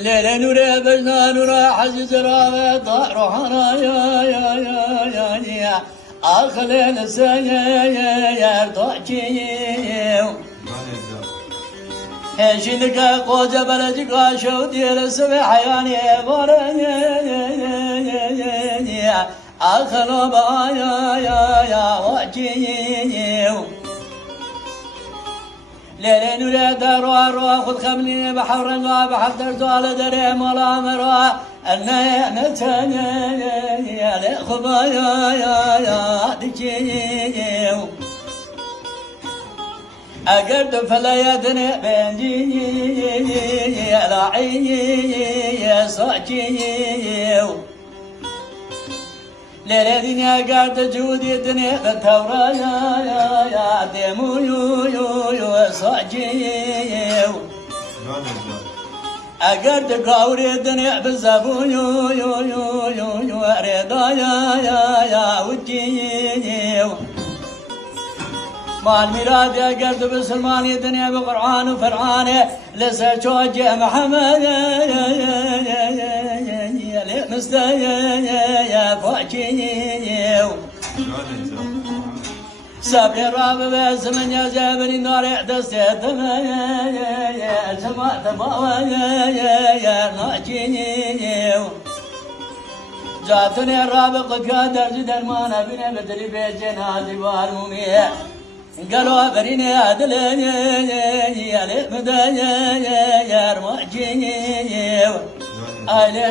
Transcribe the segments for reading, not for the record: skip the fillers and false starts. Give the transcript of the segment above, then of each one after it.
ليلة نوري بجنا نورا حجز رابع طائر يا أخلي لسيا يرتوحكي هشينك قوجة بلجك شودي لسبي حياني بارني أخلو بايا وحكي ليلة نوري داروا خذ خمني بحر رنقا بحفظر زوال دري مولا مروا أنا نتاني لخبايا دكي أقرد فلا يدني بنجي لاعي صاجي ليلة دنيا قرد جودي دني بالتورا يا ديمو يو صاجي أقرد قاوري دنيا بالزبو يو رضا يا ودي مال ميراد قرد بسلماني دنيا بقرآن وفرعان لسه شوجه محمد يا مستيا فوجي سابري راب بسمن يا زابني نار دستي يا سماء تباوى يا ناجي جاتني الرابق قدر جدر ما نبني بدري بجنازي والمومية قالوا بريني عدلني يا لمدى يا رماجي على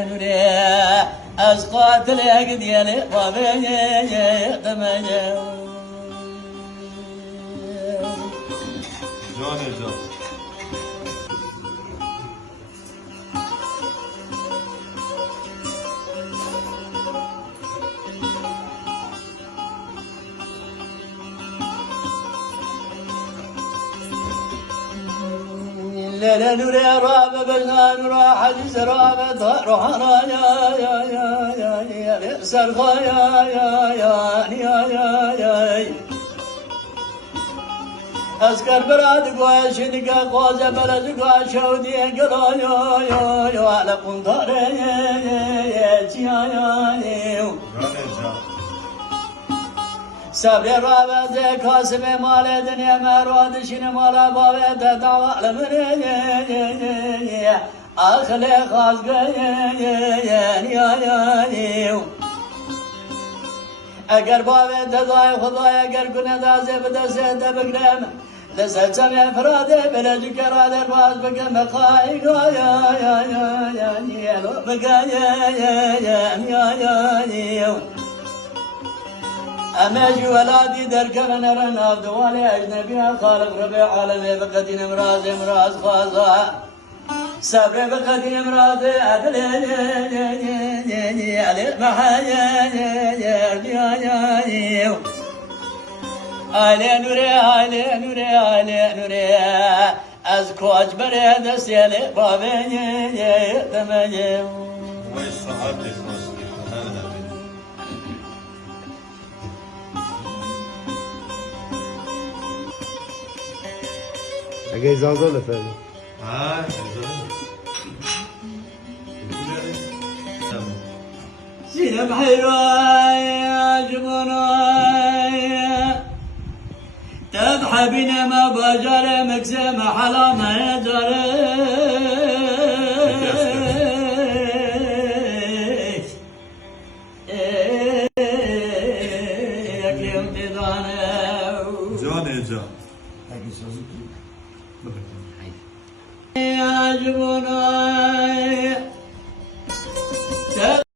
نوري أسقاط لك ديالي بابي تمني لا نوري راب بجنا نورا حديث راب روحنا يا سرخا يا أذكر براد قواش دقا قوزة بلد قواش ودي قلا يا على قنطار يا سبري رابع زي كاسب مال دنيا مراد شين مالا بابا تدعو لمري أخلي خاص يا اگر بابا تدعو خدايا اگر كنا دازي بدسي تبقرم لسه سمع فراده بلج كرادر باز بكم خايق يا لو بقى يا أماجي ولادي دركب نرنا دوالي أجنبي خالق ربي عالمي بقدين امراز خاصة سبري بقدين امراز أدلي علي محايا علي نوري أزكو أجبري دسيالي بابي تمجي اگه اجازه بفرمایید زينب حلوة يا جبناي تضحى بنا ما بجر مكسم حلا ما يجر يا جبناي